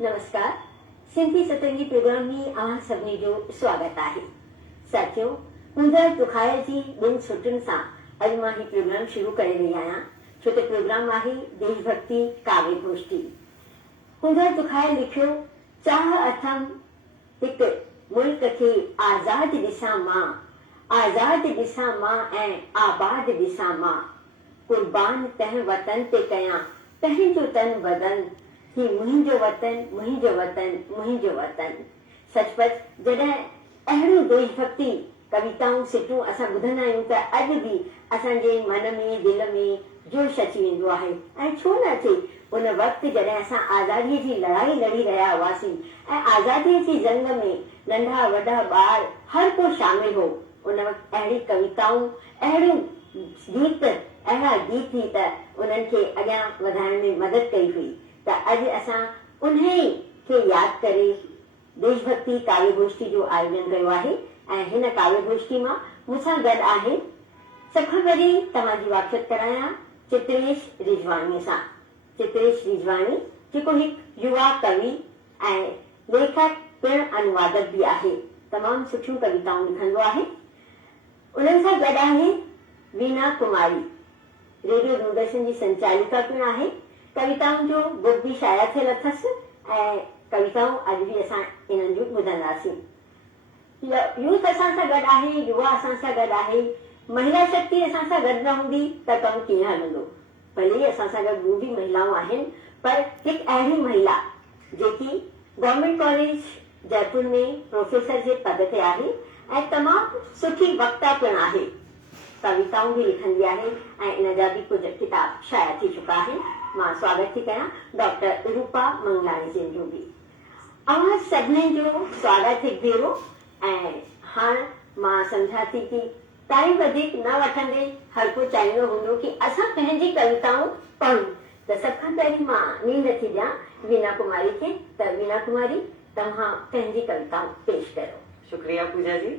नमस्कार। सिंधी सतरंगी प्रोग्राम में अवां सभिनी जो स्वागत आहे। साथियों, मुंहिंजा दुखायल जी ॿिनि छुटियुनि सां अॼु मां ही प्रोग्राम शुरू करे रही आहियां, छो त प्रोग्राम आहे देशभक्ति काव्य गोष्ठी। मुंहिंजा दुखायल लिखियो, चाह अथम हिकु मुल्क खे आज़ाद ॾिसां मां, आज़ाद ॾिसां मां ऐं आबाद ॾिसां मां, कुर्बान तंहिं वतन ते कयां पंहिंजो तन बदन, ही मुंहिंजो वतन, मुंहिंजो वतन, मुंहिंजो वतन। सचपच जॾहिं अहिड़ियूं देशभक्ति कविताऊं सिटूं असां ॿुधंदा आहियूं त अॼु बि असांजे मन में दिल में जोश अची वेंदो आहे। ऐं छो न अचे, उन वक़्तु जॾहिं असां आज़ादीअ जी लड़ाई लड़ी रहिया हुआसीं ऐं आज़ादीअ जी जंग में नंढा वॾा ॿार हर को शामिल हो। उन वक़्तु अहिड़ी कविताऊं, अहिड़ियूं गीत, अहिड़ा गीत थी त उन्हनि खे अॻियां वधाइण में मदद कई हुई। त अॼु असां उन्हीअ खे यादि करे देशभक्ति काव्य गोष्ठी जो आयोजन कयो आहे। ऐं हिन काव्य गोष्ठी मां मूंसां गॾु आहे, सभु पहिरीं तव्हांजी वाक़िफ़ करायां चित्रेश रिजवानी सां। चित्रेश रिजवानी जेको हिकु युवा कवि ऐं लेखक पिणु अनुवादक बि आहे, तमामु सुठियूं कविताऊं लिखंदो आहे। उन्हनि सां गॾु आहे वीना कुमारी, रेडियो दूरदर्शन जी संचालिका पिणु आहे। कविताउनि जो बुक बि शाया थियल अथसि ऐं कविताऊं अॼु बि असां इन्हनि जूं ॿुधंदासीं। यूथ असां सां गॾु आहे, युवा असां सां गॾु आहे। महिला शक्ति असां सां गॾु न हूंदी त कमु कीअं हलंदो। भले असां सां गॾु ॿियूं बि महिलाऊं आहिनि, पर हिकु अहिड़ी महिला जेकी गवर्नमेंट कॉलेज जयपुर में प्रोफेसर जे पद ते आहे ऐं तमामु सुठी वक्ता पिणु आहे। कविताऊं बि लिखंदी आहे ऐं इन जा बि कुझु किताब शाया थी चुका आहिनि। मां स्वागत थी कयां डॉक्टर रूपा मंगलानी जिन जो बि। अवां सभिनी जो स्वागत हिकु भेरो। ऐं हाणे मां सम्झां थी कि टाइम वधीक न वठंदे हर को चाहींदो हूंदो कि असां पंहिंजी कविताऊं पढ़ूं। त सभ खां पहिरीं मां नींद थी ॾियां वीना कुमारी खे। त वीना कुमारी, तव्हां पंहिंजी कविताऊं पेश कयो। शुक्रिया पूजा जी।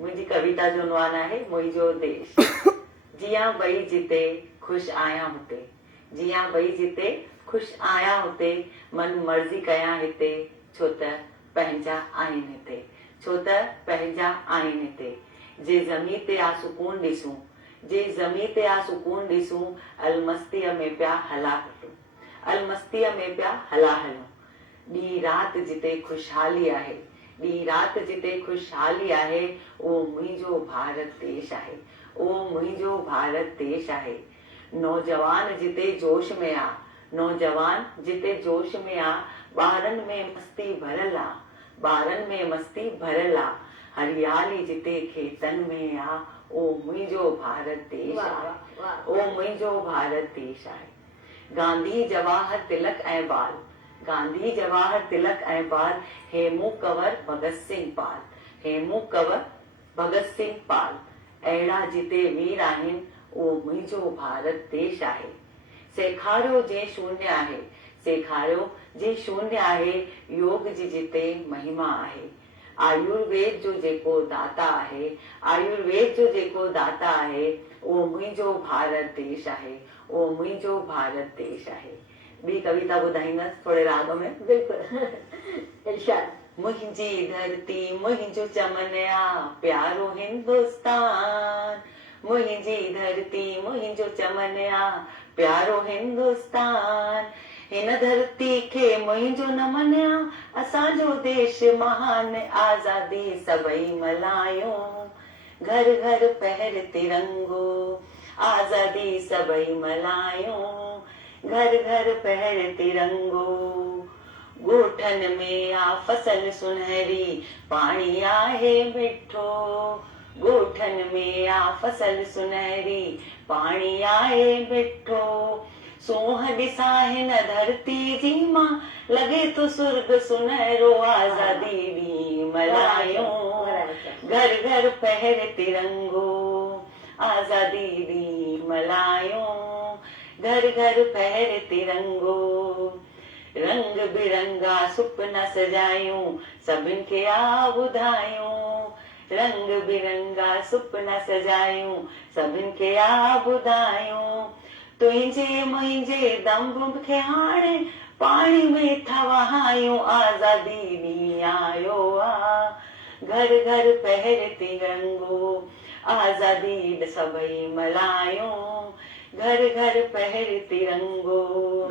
मुंहिंजी कविता जो उनवान आहे मुंहिंजो देश। जियां ॿई जिते ख़ुशि आहियां हुते, जियां ॿई जिते ख़ुशि आहियां हुते, मन मर्ज़ी कयां हिते, छो त पंहिंजा आहिनि हिते, छो त पंहिंजा आहिनि हिते। जे ज़मीं ते आ सुकून ॾिसूं, जे ज़मीं ते आ सुकून ॾिसूं, अलमस्तीअ में पिया हला हलूं, अलमस्तीअ में पिया हला हलूं। ॾींहुं राति जिते ख़ुशहाली आहे, ॾींहुं राति जिते ख़ुशहाली आहे, उहो मुंहिंजो भारत देश आहे, उहो मुंहिंजो भारत देश आहे। नौजवान जिते जोश में आ, नौजवान जिते जोश में आ, ॿारनि में मस्ती भरियल आ, ॿारनि में मस्ती भरियल आ। हरियाली जिते खेतनि में आ, उहो मुंहिंजो भारत देश आहे, उहो मुंहिंजो भारत देश आहे। गांधी जवाहर तिलक ऐं बाल, गांधी जवाहर तिलक ऐं बाल, हेमू कंवर भगत सिंह पाल, हेमू कंवर भगत सिंह पाल। अहिड़ा जिते वीर आहिनि, उहो मुंहिंजो भारत देश आहे। सेखारियो जे शून्य आहे, सेखारियो जे शून्य आहे, योग जी जिते महिमा आहे। आयुर्वेद जो जेको दाता आहे, आयुर्वेद जो जेको दाता आहे, उहो मुंहिंजो भारत देश आहे, उहो मुंहिंजो भारत देश आहे। ॿी कविता ॿुधाईंदसि थोरे राग में। बिल्कुलु, इरशाद। मुंहिंजी धरती मुंहिंजो चमन आ, प्यारो हिंदुस्तान, मुंहिंजी धरती मुंहिंजो चमन आ, प्यारो हिंदुस्तान। हिन धरती खे मुंहिंजो नमन आ, असांजो देश महान, आज़ादी सभई मल्हायूं, घर घर पहर तिरंगो, आज़ादी सभई मल्हायूं, घर घर पहर तिरंगो। ॻोठनि में आ फसल सुनहरी, पाणी आहे मिठो, ॻोठनि में आ फसल सुनहरी, पाणी आहे मिठो। सोह ॾिसां हिन धरती जी मां, लॻे तो सुर्ग सुनहरो, आज़ादी ॾींहुं मल्हायूं, घर घर पहर तिरंगो, आज़ादी ॾींहुं मल्हायूं, घर घर पहर तिरंगो। रंग बिरंगा सुपना सजायूं, सभिनि खे आ ॿुधायूं, रंग बिरंगा सुपना सजायूं, सभिनि खे आ ॿुधायूं। तुंहिंजे मुंहिंजे दंभ खे हाणे पाणी में थवायूं आज़ादी नी आयो आ, घर घर पहर तिरंगो आज़ादी सभई मल्हायूं, घर घर पहर तिरंगो।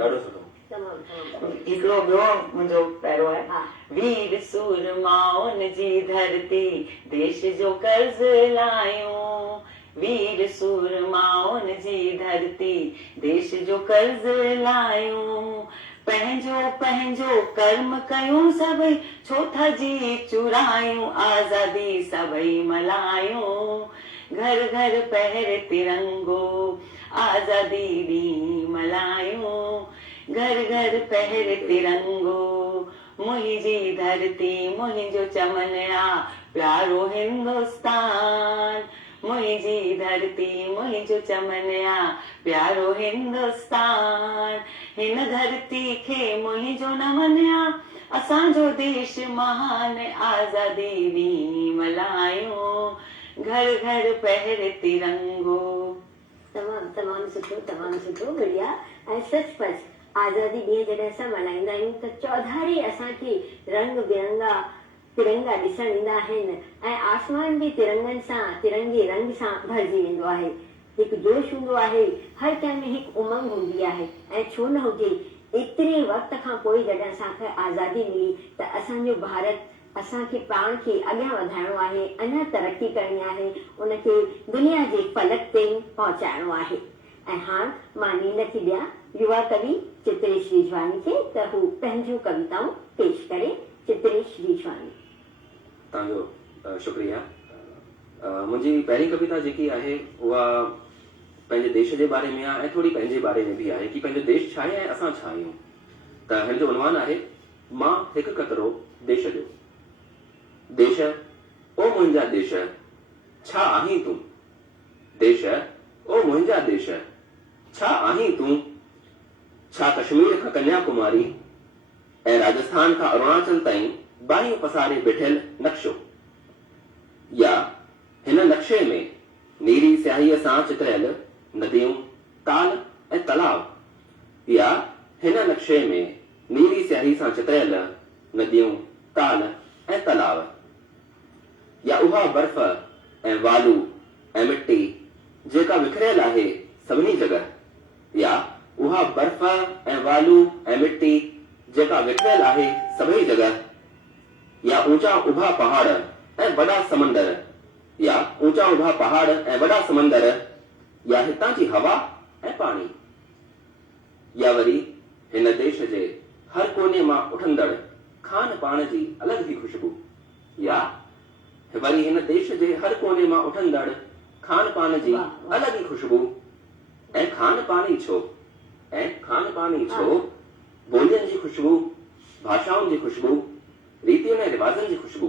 ॾाढो सुठो। तमामु तमामु हिकिड़ो ॿियो मुंहिंजो पहिरियों आहे, हा। वीर सूरमाउनि जी धरती देश जो कर्ज लायूं, वीर सूरमाउनि जी धरती देश जो कर्ज लायूं, पंहिंजो पंहिंजो कर्म कयूं सभई, छो था जी चुरायूं आज़ादी सभई मल्हायूं, घर घर पहर तिरंगो आज़ादी ॾींहुं मल्हायूं, घर घर पहर तिरंगो। मुंहिंजी धरती मुंहिंजो चमन आ प्यारो हिंदुस्तान, मुंहिंजी धरती मुंहिंजो चमन आ प्यारो हिंदुस्तान, हिन धरती खे मुंहिंजो नमन आ, असांजो देश महान आज़ादी ॾींहुं मल्हायूं, घर घर पहर तिरंगो। तमामु तमामु सुठो बढ़िया। ऐं सचपच आज़ादी ॾींहुं जॾहिं असां मल्हाईंदा आहियूं त चौधारी असांखे रंग बिरंगा तिरंगा ॾिसण ईंदा आहिनि ऐं आसमान बि तिरंगे रंग सां भरिजी वेंदो आहे। हिकु जोश हूंदो आहे, हर कंहिं में हिकु उमंग हूंदी आहे। ऐं छो न हुजे, एतिरे वक़्त खां पोइ जॾहिं असांखे आज़ादी मिली त असांजो भारत असांखे पाण खे अॻियां वधाइणो आहे, अञा तरक़ी करणी आहे, उनखे दुनिया जे फलक ते पहुचाइणो आहे। ऐं हाणे मां नींद थी ॾियां युवा कवि चित्रेश रिजवानी खे त हू पंहिंजूं कविताऊं पेश करे। चित्रेश रिजवानी। तव्हांजो शुक्रिया। मुंहिंजी पहिरीं कविता जेकी आहे उहा पंहिंजे देश जे बारे में आहे ऐं थोरी पंहिंजे बारे में बि आहे कि पंहिंजो देश छा आहे ऐं असां छा आहियूं। त हिन जो उनवान आहे, मां हिकु कतरो देश जो। देश ओ मुंहिंजा देश छा आहीं तूं, देश ओ मुंहिंजा देश छा आहीं तूं, छा कश्मीर खां कन्याकुमारी ऐं राजस्थान खां अरुणाचल ताईं बाहियूं पसारे बिठल नक्शो, या हिन नक्शे में नीरी स्याहीअ सां चितरियल नदियूं, ताल ऐं तलाव, या हिन नक्शे में नीरी स्याही सां चितरियल नदियूं, ताल ऐं तलाव, या उहा बर्फ़ ऐं वालू ऐं मिट्टी जेका विखरियल आहे सभिनी जगह, या उहा बर्फ़ ऐं वालू ऐं मिट्टी जेका विखरियल आहे सभई जगह, या ऊंचा उभा पहाड़ ऐं वॾा समंदर, या ऊंचा उभा पहाड़ ऐं वॾा समंदर, या हितां जी हवा ऐं पाणी, या वरी हिन देश जे हर कोने मां उठंदड़ खान पान जी अलॻि ई खुशबू, या वरी हिन देश जे हर कोने मां उठंदड़ खान पान जी अलॻि ई खुशबू। ऐं खान पानी छो, ॿोलियुनि जी खुशबू, भाषाउनि जी खुशबू, रीतियुनि ऐं रिवाजनि जी खुशबू,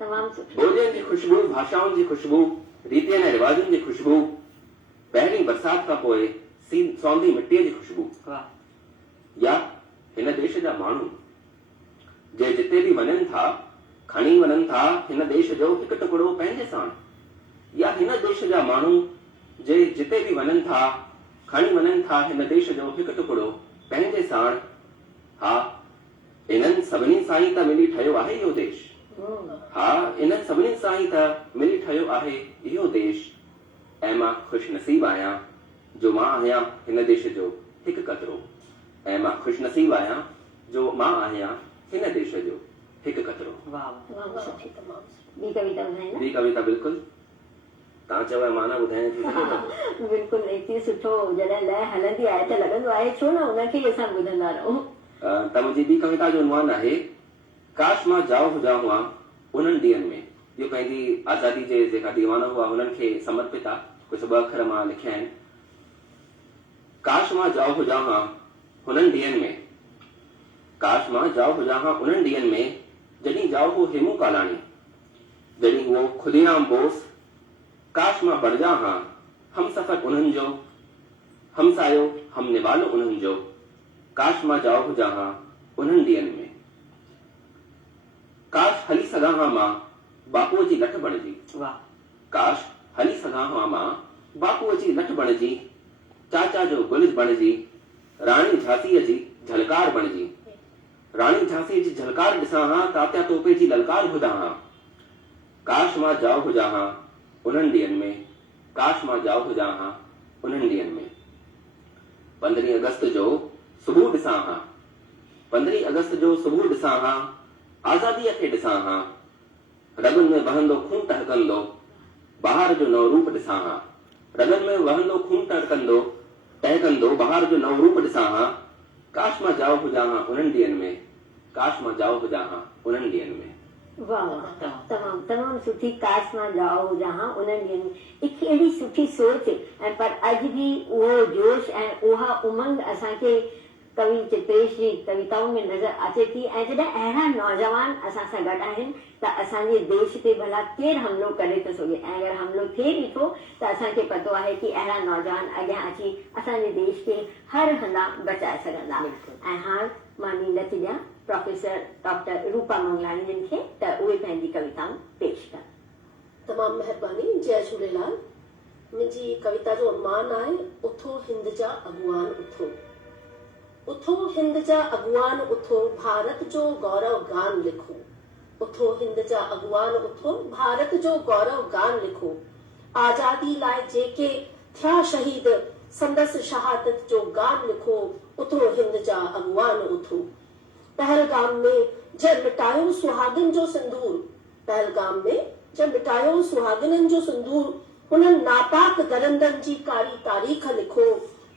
ॿोलियुनि जी खुशबू, भाषाउनि जी खुशबू, रीतियुनि ऐं रिवाजनि जी खुशबू, पहिरीं बरसाति खां पोइ सौंधी मिटीअ जी खुशबू, या हिन देश जा माण्हू जे जिते बि वञनि था खणी वञनि था हिन देश जो हिकु टुकड़ो पंहिंजे साण, या हिन देश जा माण्हू जे जिते बि वञनि था खणी वञनि था हिन देश जो हिकु टुकड़ो पंहिंजे साण। हा, इन्हनि सभिनी सां ई त मिली ठहियो आहे इहो देश। हा, इन्हनि सभिनी सां ई त मिली ठहियो आहे इहो देश। ऐं मां ख़ुशनसीब आहियां जो मां आहियां हिन देश जो हिकु कतरो, ऐं मां ख़ुशनसीब आहियां जो मां आहियां हिन देश जो हिकु कतरो। ॿी कविता बिल्कुलु तव्हां चयो माना ॿुधाइण जी। बिल्कुलु एतिरी सुठो जॾहिं लय हलंदी आहे त लॻंदो आहे छो न उनखे ई असां ॿुधंदा रहूं। त मुंहिंजी ॿी कविता जो उनवान आहे, काश मां जाओ हुजां हुआ उन्हनि ॾींहंनि में। इहो पंहिंजी आज़ादी जे जेका दीवान हुआ हुननि खे समर्पित आहे। कुझु ॿ अखर मां लिखिया आहिनि। काश मां जाओ हुजां हा हुननि ॾींहंनि में, काश मां जाओ हुजां हा उन्हनि ॾींहंनि में जॾहिं जाओ हो हेमू कालाणी, जॾहिं उहो खुदीराम बोस। काश मां बणिजा हा हम सफ़र उन्हनि जो, हमसायो हम निवालो उन्हनि जो। काश मां जाओ हुजां हा उन्हनि ॾींहंनि में। काश हली सघां हा मां बापूअ जी लठ बणिजी, काश हली सघां हा मां बापूअ जी लठ बणिजी, चाचा जो गुल बणिजी, राणी झांसीअ जी झलकार बणिजी। राणी झांसी जी झलकार ॾिसां हां, तात्या तोपे जी ललकार ॿुधां हां। काश मां जाओ हुजां हां उन्हनि ॾींहंनि में, काश मां जाओ हुजां हां उन्हनि ॾींहंनि में। 15 अगस्त जो सुबुह ॾिसां हां, 15 अगस्त जो सुबुह ॾिसां हां, आज़ादीअ खे ॾिसां हां। रगुनि में वहंदो खून टहिकंदो, बहार जो नओं रूप ॾिसां हां। रगुनि में वहंदो खून टहिकंदो, बहार जो नओं रूप ॾिसां हां। काश मां जाओ हुजां हां उन्हनि ॾींहंनि में, काश मां जाओ हुजां हां उन्हनि ॾींहंनि में। वाह वाह, तमामु तमामु सुठी। काश मां जाओ जहां उन्हनि ॾींहंनि में, हिकु अहिड़ी सुठी सोच। ऐं पर अॼु बि उहो जोश ऐं उहा उमंग असांखे कवि चित्रेश जी कविताउनि में नज़र अचे थी। ऐं जॾहिं अहिड़ा नौजवान असां सां गॾु आहिनि त असांजे देश ते भला केरु हमलो करे थो सघे। ऐं अगरि हमलो थिए बि थो त असांखे पतो आहे कि अहिड़ा नौजवान अॻियां अची असांजे देश खे हर हंधा बचाए सघंदा। ऐं हाणे मां नींद थी ॾियां प्रोफेसर डॉक्टर रूपा मंगलानी जिन खे त उहे पंहिंजी कविताऊं पेश कनि। तमामु महिरबानी। जय झूलेलाल। मुंहिंजी कविता जो उन्मान आहे उथो हिंद जा अॻुवान उथो। उथो हिंद जा अॻुवान उथो, भारत जो गौरव गान लिखो। उथो हिंद जा अॻुवान उथो, भारत जो गौरव गान लिखो। आज़ादी लाइ जेके थिया शहीद, संदसि शहादत जो गान लिखो। उथो हिंद जा अॻुवान उथो। पहलगाम में जब मिटायो सुहागन जो सिंदूर, पहलगाम में जब मिटायो सुहागननि जो सिंदूर, उन्हनि नापाक दरिंदनि जी कारी तारीख़ लिखो।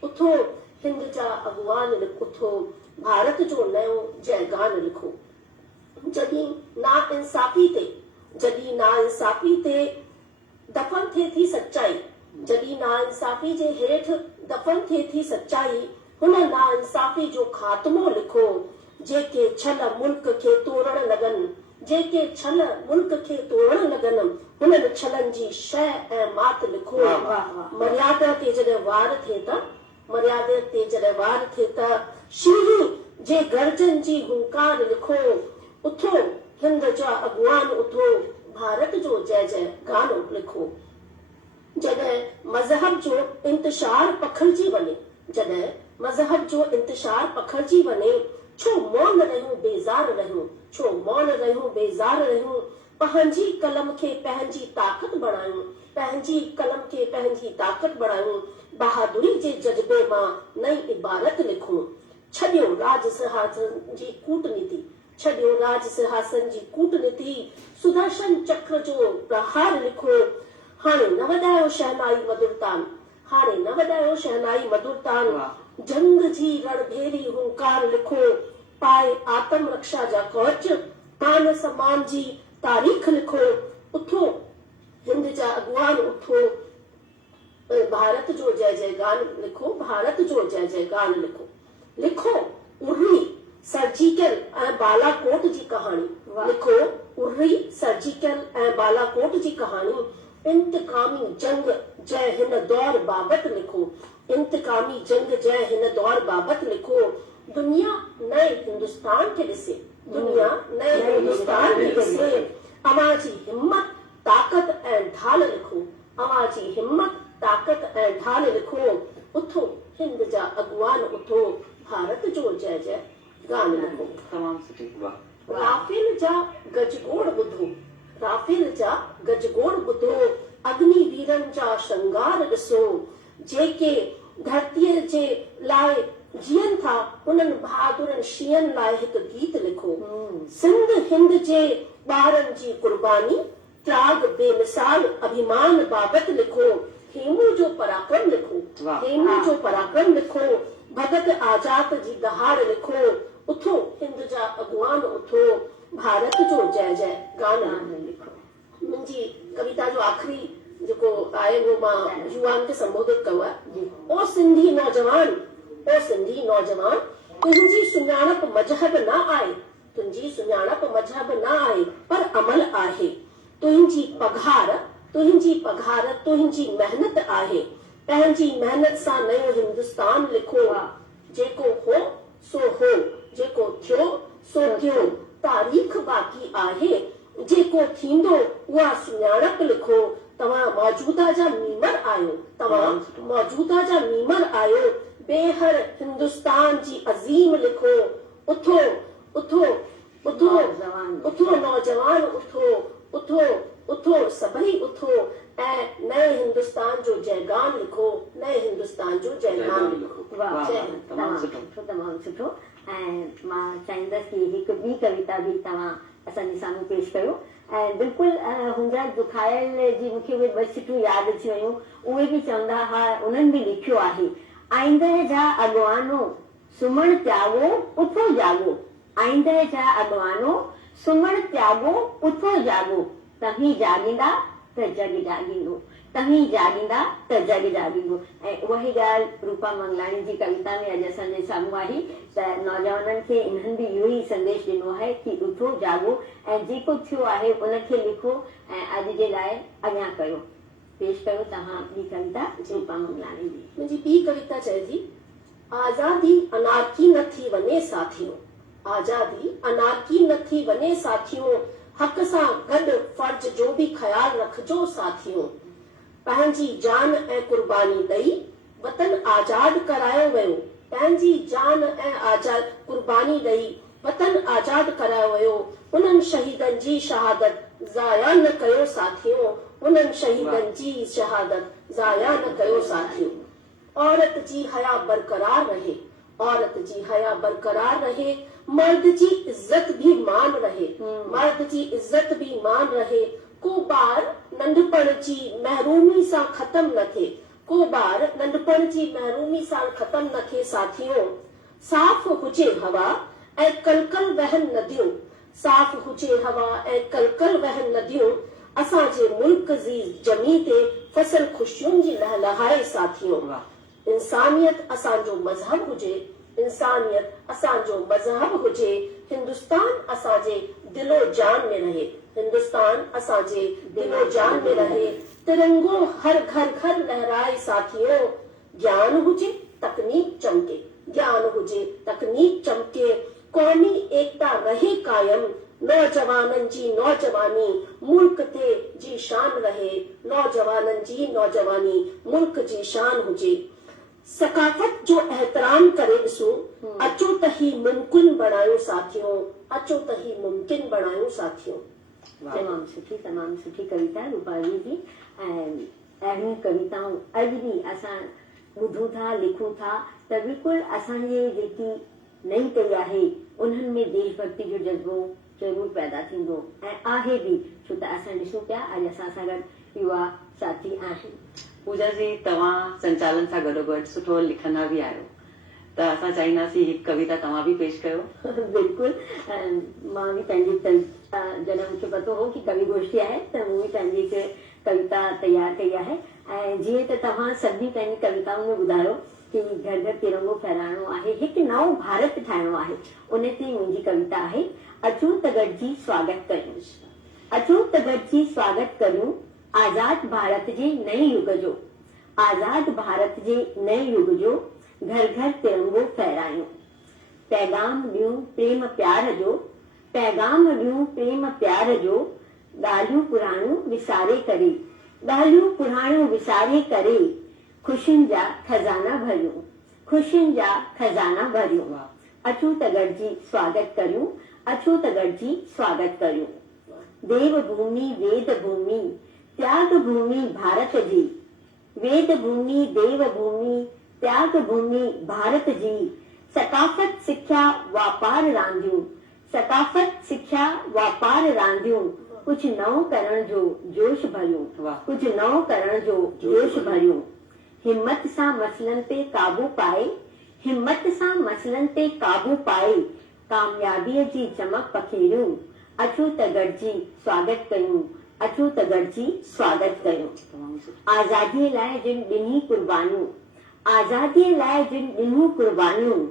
उथो हिंद जा अॻुवान उथो, भारत जो नयो जयगान लिखो। जॾहिं नाइंसाफ़ी ते दफ़न थिए थी सचाई, जॾहिं नाइंसाफ़ी जे हेठि दफ़न थिए थी सचाई, हुन नाइंसाफ़ी जो ख़ात्मो लिखो। जेके छल मुल्क खे तोड़ण लॻनि, जेके छल मुल्क खे तोड़ण लॻनि, हुननि छलनि जी शइ ऐं मात लिखो। मर्यादा ते जॾहिं वार थिए त, मर्यादा ते जॾहिं वार थिए त, शींहं जे गर्जन जी हुंकार लिखो। उथो हिंद जा अॻुवान उथो, भारत जो जय जय गानो लिखो। जॾहिं मज़हब जो इंतशार पखिड़िजी वञे, जॾहिं मज़हब जो इंतशार पखिड़िजी वञे, छो मौन रहियूं बेज़ार रहियूं, छो मौन रहियूं बेज़ार रहियूं। पंहिंजी कलम खे पंहिंजी ताक़त बणायूं, पंहिंजी कलम खे पंहिंजी ताक़त बणायूं। बहादुरी जे जज्बे मां नई इबारत लिखूं। छॾियो राज सिंहासन जी कूटनीति, छॾियो राज सिंहासन जी कूटनीति। सुदर्शन चक्र जो प्रहार लिखो। हाणे न वॼायो शहनाई मधुरतान, हाणे न वॼायो शहनाई मधुरतान। जंग जी रणभेरी हुंकार लिखो। पाए आत्म रक्षा जा कवच, मान सम्मान जी तारीख़ लिखो। उथो हिंद जा अॻुवान उथो, भारत जो जय जय गान लिखो। भारत जो जय जय गान लिखो। लिखो उर्री सर्जिकल ऐं बालाकोट जी कहाणी, लिखो उर्री सर्जिकल ऐं बालाकोट जी कहाणी। इंतकामी जंग जय हिन दौर बाबति लिखो। इंतकामी जंग जय हिन दौर बाबति लिखो। दुनिया नए हिंदुस्तान खे ॾिसे, दुनिया नए हिंदुस्तान खे ॾिसे। अवां जी हिम्मत ताक़त ऐं ढाल लिखो। अवां जी हिम्मत ताक़त ऐं ढाल लिखो। उथो हिंद जा अॻुवान उथो, भारत जो जय जय गान लिखो। तमामु सुठी। राफेल जा गजगोड़ ॿुधो, राफेल जा गजगोड़ ॿुधो। अग्निवीरनि जा श्रंगार ॾिसो। जेके धरतीअ जे लाइ जीअनि था, उन्हनि बहादुरनि शींहनि लाइ हिकु गीत लिखो। सिंध हिंद जे ॿारनि जी कुर्बानी, त्याग बेमिसाल अभिमान बाबति लिखो। हेमू जो पराक्रम लिखो, हेमू जो पराक्रम लिखो। भगत आजाद जी दहाड़ लिखो। उथो हिंद जा अॻुवान उथो, भारत जो जय जय गान लिखो। मुंहिंजी कविता जो आख़िरी जेको आहे उहो मां युवान खे संबोधित कयो आहे। ओ सिंधी नौजवान, ओ सिंधी नौजवान, तुंहिंजी सुञाणप मजहब न आहे, तुंहिंजी सुञाणप मजहब न आहे, पर अमल आहे। तुंहिंजी पघार, तुंहिंजी पघार, तुंहिंजी महिनत आहे। पंहिंजी महिनत सां नयो हिंदुस्तान लिखो। जेको हो सो हो, जेको थियो सो थियो। तारीख़ बाक़ी आहे, जेको थींदो उहा सुञाणप लिखो। तव्हां मौजूदा जा मीमर आहियो, तव्हां मौजूदा जा मीमर आहियो। बेहर हिंदुस्तान जी अज़ीम लिखो। उथो उथो उथो नौजवान उथो नौजवान उथो उथो उथो सभई उथो ऐं नए हिंदुस्तान जो जयगान लिखो। नए हिंदुस्तान जो जयगान लिखो। वाह वाह, वाह, तमामु तमामु सुठो। सुठो तमामु सुठो। ऐं मां चाहींदसि कि हिकु ॿी कविता बि तव्हां असांजे साम्हूं पेश कयो। ऐं बिल्कुलु हुनजा दुखायल जी मूंखे उहे ॿ सिटियूं यादि अची वियूं। उहे बि चवंदा हुआ, उन्हनि बि लिखियो आहे, आईंदह जा अॻवानो सुम्हण त्यागो उथो जागो। आईंदह जा अॻवानो सुम्हण त्यागो उथो जागो। तव्हीं जाॻींदा त जग जाॻींदो। तव्हीं जाॻींदा त जग जाॻींदो। ऐं उहा ई ॻाल्हि रूपा मंगलाणी जी कविता में अॼु असांजे साम्हूं आई त नौजवाननि खे इन्हनि बि इहो ई संदेश ॾिनो आहे कि उथो जागो ऐं जेको थियो आहे उनखे लिखो ऐं अॼु जे लाइ अॻियां कयो। पेश कयो तव्हां ॿी कविता रूपा मंगलाणी जी। मुंहिंजी ॿी कविता चए थी, आज़ादी अनारकी न थी वञे साथियो। आज़ादी अनारकी न थी वञे साथियो। हक़ सां गॾु फर्ज जो बि ख़्याल रखजो साथियो। पंहिंजी जान ऐं कुर्बानी ॾेई वतन आज़ाद करायो वियो। पंहिंजी जान ऐं आज़ाद कुर्बानी ॾेई वतन आज़ाद करायो वियो। उन्हनि शहीदनि जी शहादत ज़ाया न कयो साथियो। उन्हनि शहीदनि जी शहादत ज़ाया न कयो साथियो। औरत जी हया बरकरार रहे। औरत जी हया बरकरार रहे। मर्द जी इज्जत भी मान रहे। मर्द जी इज्जत भी मान रहे। को ॿार नंढपण जी महरूमी सां ख़तम न थिए। को ॿार नंढपण जी महरूमी सां ख़तम न थिए साथियो। साफ़ हुजे हवा ऐं कलकल वहन नदियूं। साफ़ हुजे हवा ऐं कलकल वहन नदियूं। असांजे मुल्क जी ज़मीन ते फसल ख़ुशियुनि जी लहलहाए साथियो। इंसानियत असांजो मज़हब हुजे। इंसानियत असांजो मज़हब हुजे। हिंदुस्तान असांजे दिलो जान में रहे। हिंदुस्तान असांजे दिलो जान में रहे। तिरंगो हर घर घर लहराए साथियो। ज्ञान हुजे तकनीक चमके। ज्ञान हुजे तकनीक चमके। क़ौमी एकता रहे कायम। नौजवाननि जी नौजवानी मुल्क ते जी शान रहे। नौजवाननि जी नौजवानी मुल्क जी शान हुजे। सकाफत जो एहतराम करे ॾिसो। अचो त ही मुमकिन बणायो साथियो। अचो त ही मुमकिन बणायो साथियो। तमामु सुठी कविता रूपाली जी। ऐं अहिड़ियूं कविताऊं अॼु बि असां ॿुधूं था, लिखूं था त बिल्कुलु असांजे जेकी नई टही आहे उन्हनि में देशभक्ति जो जज़्बो ज़रूरु पैदा थींदो ऐं आहे बि। छो त असां ॾिसूं पिया अॼु असां सां गॾु युवा साथी आहिनि। पूजा जी, तव्हां संचालन सां गॾोगॾु सुठो लिखंदा बि आहियो, त असां चाहींदासीं हिकु कविता तव्हां बि पेश कयो। बिल्कुलु। मां बि पंहिंजी जॾहिं मूंखे पतो हो कि कवि गोष्ठी आहे त मूं बि पंहिंजी हिकु कविता तयारु कई आहे। ऐं जीअं त तव्हां सभिनी पंहिंजी कविताउनि में ॿुधायो कि घर घर तिरंगो फहिराइणो आहे, हिकु नओं भारत ठाहिणो आहे, उन ते मुंहिंजी कविता आहे, अचो त गॾिजी स्वागत कयूं। अचो त गॾिजी स्वागत कयूं आज़ाद भारत जे नए युग जो। आज़ाद भारत जे नए युग जो घर घर तिरंगो फहिरायूं। पैगाम ॾियूं प्रेम प्यार जो। पैगाम ॾियूं प्रेम प्यार जो। ॻाल्हियूं पुराणियूं विसारे करे। ॻाल्हियूं पुराणियूं विसारे करे। ख़ुशियुनि जा खज़ाना भरियूं। ख़ुशियुनि जा खज़ाना भरियूं। अचो त गॾिजी स्वागत करियूं। अचो त गॾिजी स्वागत करियूं। देव भूमि वेद भूमि त्याग भूमि भारत जी। वेद भूमि देव भूमि त्याग भूमि भारत जी। सकाफत सिख्या वापार रांदियूं। सकाफत सिख्या वापार रांदियूं। कुझु नओं करण जो जोश भरियूं। कुझु नओं करण जो जोश भरियूं। हिम्मत सां मसइलनि ते काबू पाए। हिम्मत सां मसइलनि ते काबू पाए। कामयाबीअ जी चमक पखेरियूं। अचो त गॾिजी स्वागत कयूं। अचो त गॾिजी स्वागत कयूं। आज़ादीअ लाइ जिन ॾिनी कुर्बानियूं। आज़ादीअ लाइ जिन ॾिनियूं कुर्बानियूं।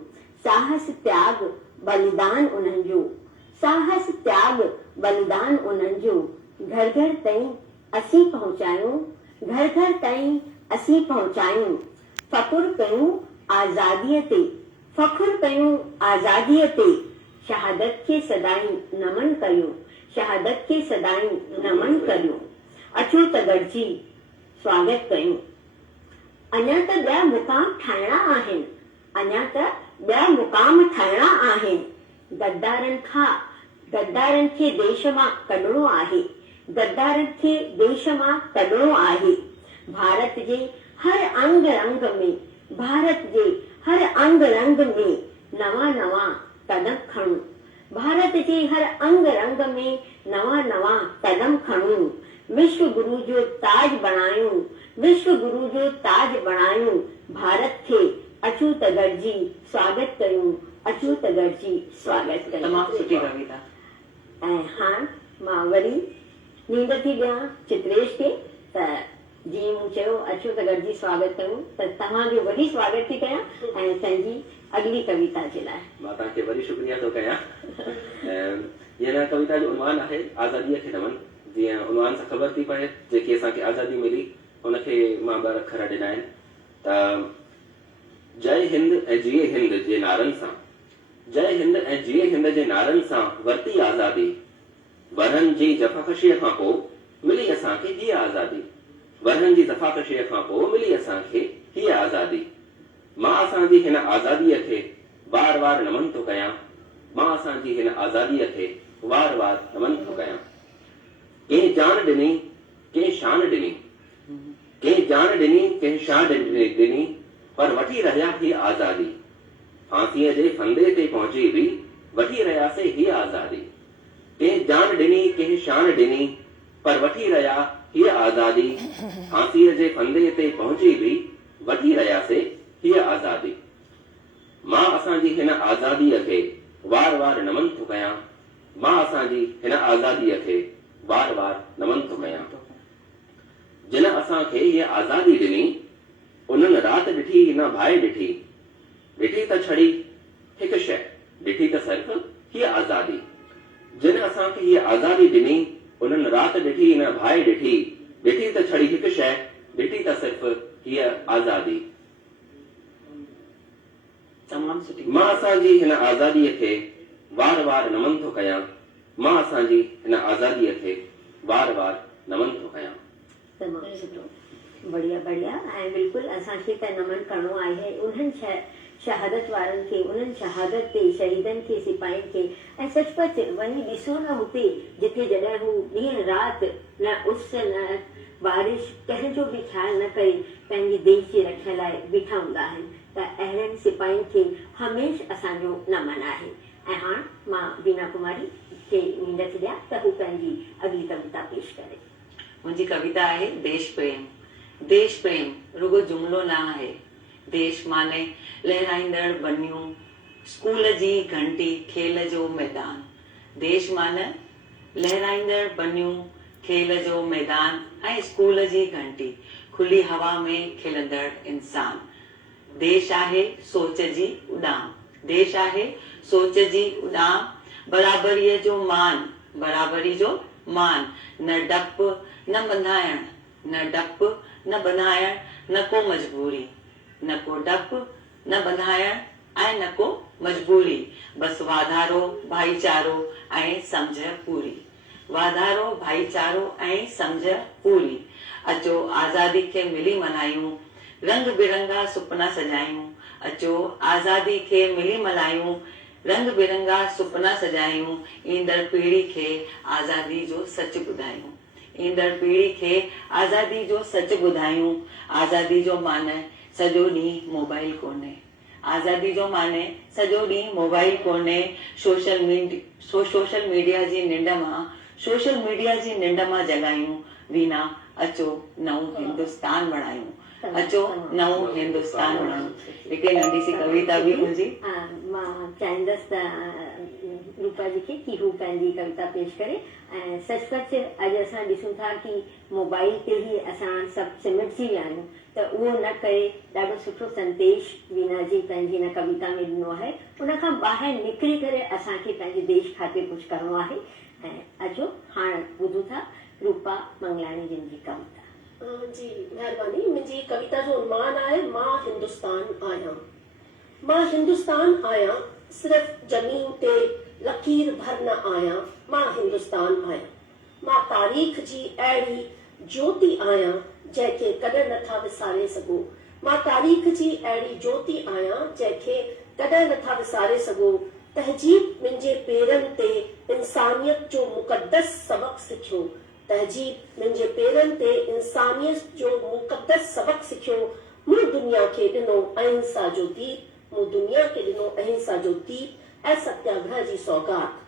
साहस त्याग बलिदान उन्हनि जो। साहस त्याग बलिदान उन्हनि जो। घर घर ताईं असीं पहुचायूं। घर घर ताईं असीं पहुचायूं। फ़ख़ुरु कयूं आज़ादीअ ते। फ़ख़ुरु कयूं आज़ादीअ ते। शहादत खे सदाईं नमन कयूं। शहादत खे सदाईं नमन कयूं। अचो त गॾिजी स्वागत कयूं। अञा त ॿिया मुक़ाम ठाहिणा आहिनि। अञा त ॿिया मुक़ाम ठाहिणा आहिनि। गद्दारनि खे देश मां कढणो आहे। गद्दारनि खे देश मां कढणो आहे। भारत जे हर अंग रंग में नवा नवा कदम खणूं। भारत जे हर अंग रंग में नवा नवा कदम खणूं। विश्व गुरु जो ताज बणायूं। भारत खे अचूत गॾिजी स्वागत कयूं। तमामु सुठी कविता। ऐं हाणे मां वरी नींद थी ॾियां चित्रेश खे। त जीअं मूं चयो अचो त गॾिजी स्वागत कयूं, त तव्हांजो वरी स्वागत थी कयां ऐं पंहिंजी अगली कविता जे लाइ। मां तव्हांखे वरी शुक्रिया थो कयां। हिन कविता जो उनवान आहे आज़ादीअ खे नमन। जीअं उनवान सां ख़बर थी पए जेकी असांखे आज़ादी मिली उनखे मां ॿ अखर ॾिना आहिनि त जय हिंद ऐं जिए हिंद जे नारनि सां, जय हिंद ऐं जिए हिंद जे नारनि सां वरिती आज़ादी। वरहनि जी जफ़ाकशीअ खां पोइ मिली असांखे हीअ आज़ादी। वरहनि जी जफ़ाकशीअ खां पोइ मिली असांखे हीअ आज़ादी। मां असांजी हिन आज़ादीअ खे बार बार नमन थो कयां। मां असांजी हिन आज़ादीअ खे वार वार नमन थो कयां। कंहिं जान ॾिनी, कंहिं शान ॾिनी, कंहिं जान ॾिनी, कंहिं शान ॾिनी, पर वठी रहिया हीअ आज़ादी। फांसीअ जे फंदे ते पहुची बि वठी रहियासीं हीअ आज़ादी। कंहिं जान ॾिनी, कंहिं शान ॾिनी, पर वठी रहिया हीअ आज़ादी। फांसीअ जे फंदे ते पहुची बि वठी रहियासीं हीअ आज़ादी। मां असांजी हिन आज़ादीअ खे वार वार नमन थो कयां। मां असांजी हिन आज़ादीअ खे वार वार नमन थो कयां। जिन असांखे हीअ आज़ादी ॾिनी उन्हनि राति ॾिठी न भाई ॾिठी। ॾिठी त छड़ी हिकु शइ, ॾिठी त सिर्फ़ हीअ आज़ादी। जिन असांखे हीअ आज़ादी ॾिनी उन्हनि राति ॾिठी न भाई ॾिठी। ॾिठी त छड़ी हिकु शइ, ॾिठी त सिर्फ़ हीअ आज़ादी। तमामु सुठी। मां असांजी हिन आज़ादीअ खे वार वार नमन थो कयां। मां असांजी हिन आज़ादीअ खे वार वार नमन थो कयां। तमामु सुठो, बढ़िया ऐं बिल्कुलु असांखे त नमन करणो आहे उन्हनि शहादत वारनि खे, उन्हनि शहादत ते शहीदनि खे, सिपाहियुनि खे। ऐं सचपच वञी ॾिसो न हुते जिथे जॾहिं हू ॾींहं राति न उस न बारिश कंहिंजो बि ख़्यालु न करे पंहिंजे देश जी रक्षा लाइ बीठा हूंदा आहिनि, त अहिड़नि सिपाहियुनि खे हमेशह असांजो नमन आहे। ऐं हाणे मां बीना कुमारी खे नींद थी ॾियां त हू पंहिंजी अगली कविता पेश करे। मुंहिंजी कविता आहे देश प्रेम। देश प्रेम रुगो जुमिलो न आहे। देश माने लहराईंदड़ बनियूं, स्कूल जी घंटी, खेल जो मैदान। देश माने लहराईंदड़ बनियूं, खेल जो मैदान ऐं स्कूल जी घंटी, खुली हवा में खिलंदड़ इंसान। देश आहे सोच जी उॾाम। देश आहे सोच जी उॾाम। बराबरीअ जो मान, बराबरी जो मान। न डप न बंधाइण, न डप न बंधाइण, न को मजबूरी, न को डप न बंधाइण ऐं न को मजबूरी। बस वाधारो भाईचारो ऐं समझ पूरी। वाधारो भाईचारो ऐं समझ पूरी। अचो आज़ादी खे मिली मल्हायूं, रंग बिरंगा सुपना सजायूं। अचो आज़ादी खे मिली मल्हायूं, रंग बिरंगा सुपना सजायूं। ईंदड़ पीढ़ी खे आज़ादी जो सच ॿुधायूं। ईंदड़ पीढ़ी खे आज़ादी जो सच ॿुधायूं। आज़ादी जो माने सॼो ॾींहुं मोबाइल कोन्हे। आज़ादी जो माने सॼो ॾींहुं मोबाइल कोन्हे। सोशल मीडिया जी निंड मां जगायूं। वीना अचो नओं हिंदुस्तान बणायूं। अचो नओं हिंदुस्तान बणायूं। हिकु नंढी सी कविता बि मुंहिंजी। मां चाहींदसि त रूपा जी खे कि हू पंहिंजी कविता पेश करे। ऐं सचपच अॼु असां ॾिसूं था कि मोबाइल ते ई असां सभु सिमटजी विया आहियूं, त उहो न करे ॾाढो सुठो संदेश वीना जी पंहिंजी हिन कविता में ॾिनो आहे। उन खां ॿाहिरि निकिरी करे असांखे पंहिंजे देश ख़ातिर कुझु करिणो आहे। ऐं अचो हाणे ॿुधूं था रूपा मंगलाणी जिन जी कविता। जी महिरबानी। मुंहिंजी कविता जो उन्मान आहे मां हिंदुस्तान आहियां। मां हिंदुस्तान आहियां, सिर्फ़ ज़मीन ते लकीर भर न आहियां। मां हिंदुस्तान आहियां। मां तारीख़ जी अहिड़ी ज्योति आहियां जंहिंखे कॾहिं नथा विसारे सघो। मां तारीख़ जी अहिड़ी ज्योति आहियां जंहिंखे कॾहिं नथा विसारे सघो। तहजीब मुंहिंजे पेरनि ते इंसानियत जो मुक़दस सबक़ सिखियो। तहजीब मुंहिंजे पेरनि ते इंसानियत जो मुक़दस सबक़ सिखियो। मूं दुनिया खे ॾिनो अहिंसा जो दीप, मूं दुनिया खे ॾिनो अहिंसा जो दीप ऐं सत्याग्रह जी सौगात।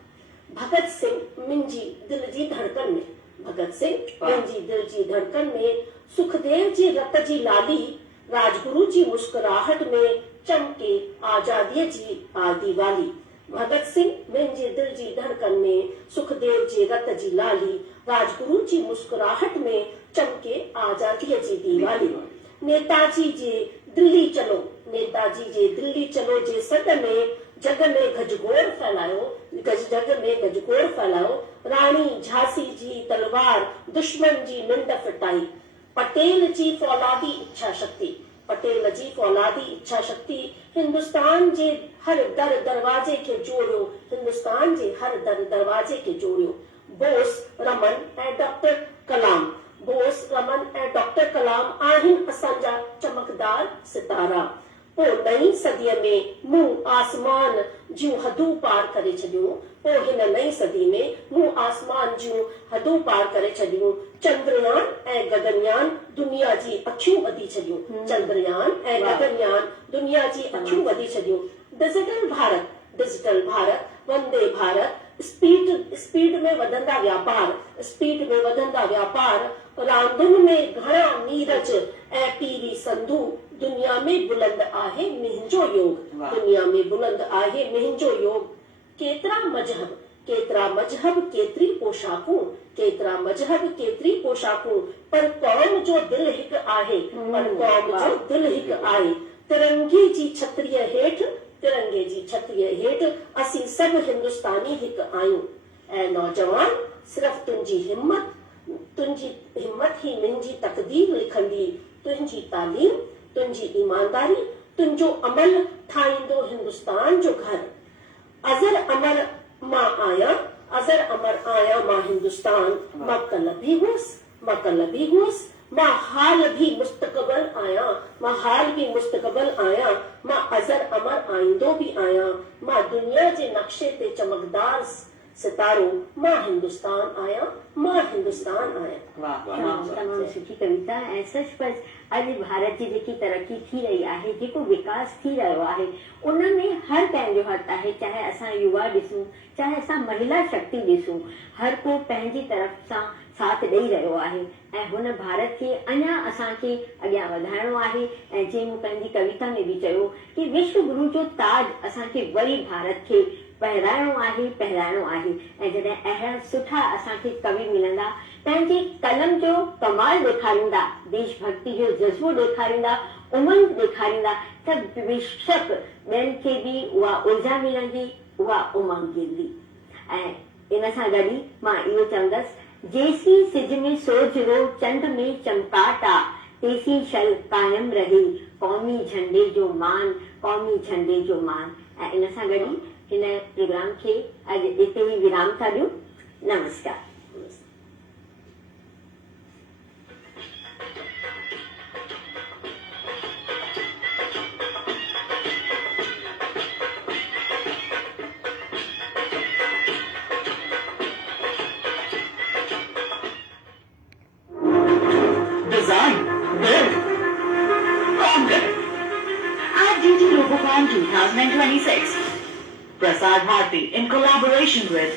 भगत सिंह मुंहिंजी दिल जी धड़कन में, भगत सिंह मुंहिंजी दिल जी धड़कन में, सुखदेव जी रत जी लाली, राजगुरु जी मुस्कुराहट में चमके आजादीअ जी आदि वाली। भगत सिंह मुंहिंजी दिल जी धड़कन में, सुखदेव जी रत जी लाली, राजगुरु जी मुस्कुराहट में चमके आजादीअ जी दीवाली। नेताजी जे दिल्ली चलो, नेताजी जे दिल्ली चलो जे सॾ में जग में गजगोड़ फैलायो, जग में गजगोड़ फैलायो। राणी झांसी जी तलवार दुश्मन जी निंड फिटाई। पटेल जी फौलादी इच्छा शक्ति, पटेल जी फौलादी इच्छा शक्ति हिंदुस्तान जे हर दर दरवाजे खे जोड़ियो, हिंदुस्तान जे हर दर दरवाजे खे जोड़ियो। बोस, रमन ऐं डॉक्टर कलाम, बोस, रमन ऐं डॉक्टर कलाम आहिनि असांजा चमकदार सितारा। पोइ नई सदीअ में मूं आसमान जूं हदूं पार करे छॾियूं, पोइ हिन नई सदी में मूं आसमान जूं हदूं पार करे छॾियूं। चंद्रयान ऐं गगनयान दुनिया जी अखियूं ॿधी छॾियूं, चंद्रयान ऐं गगनयान दुनिया जी अखियूं ॿधी छॾियूं। डिजिटल भारत, डिजिटल भारत, वंदे भारत, स्पीड में वधंदा व्यापार, स्पीड में वधंदा व्यापार। रांदुनि में घणा नीरज ऐं पीवी संधू, दुनिया में बुलंद आहे मुंहिंजो योग, दुनिया में बुलंद आहे मुंहिंजो योग। केतिरा मजहब, केतिरा मजहब, केतिरी पोशाकूं, केतिरा मजहब, केतिरी पोशाकूं, पर कौम जो दिल हिकु आहे, पर कौम जो दिल हिकु आहे। तिरंगे जी छतरीअ हेठि, तिरंगे जी छतरीअ हेठि असीं सभु हिंदुस्तानी हिकु आहियूं। ऐं नौजवान, सिर्फ़ तुंहिंजी हिम्मत ही मुंहिंजी तकदीर लिखंदी। तुंहिंजी तालीम, तुंहिंजी ईमानदारी, तुंहिंजो अमल ठाहींदो हिंदुस्तान जो घर। अज़र अमर मां आहियां, अज़र अमर आहियां मां हिंदुस्तान। मां कल बि हुअसि, मां कल बि हुअसि, मां हाल भी मुस्तक़बिल आहियां, मां हाल भी मुस्तक़बिल आहियां। मां अज़र अमर आईंदो भी आहियां। मां दुनिया जे नक्शे ते चमकदार सितारो। मां हिंदुस्तान आहियां, मां हिंदुस्तान आहियां। तमामु सुठी कविता ऐं सचपच अॼु भारत जी जेकी तरक़ी थी रही आहे, जेको विकास थी रहियो आहे, उन में हर कंहिंजो हथु आहे। चाहे असां युवा ॾिसूं, चाहे असां महिला शक्ति ॾिसूं, हर को पंहिंजी तरफ़ सां साथ ॾेई रहियो आहे ऐं हुन भारत खे अञा असांखे अॻियां वधाइणो आहे। ऐं जीअं मूं पंहिंजी कविता में बि चयो कि विश्व गुरु जो ताज असांखे वरी भारत खे पहिराइणो आहे। ऐं जॾहिं अहिड़ा सुठा असांखे कवि मिलंदा, पंहिंजे कलम जो कमाल ॾेखारींदा, देशभक्ति जो जज़्बो ॾेखारींदा, उमंग ॾेखारींदा, त बेशक ॿियनि खे बि उहा ऊर्जा मिलंदी, उहा उमंग ईंदी। ऐं इन सां गॾु ई मां इहो चवंदसि, जेसी सिज में सोजरो, चंड में चमकाटा, तेसी शल कायम रहे क़ौमी झंडे जो मान, क़ौमी झंडे जो मान। ऐं इन सां गॾु हिन प्रोग्राम खे अॼु हिते ई विराम था ॾियूं। नमस्कार। Design, build, conquer. At DT RoboCon 2026. Prasad Bharti in collaboration with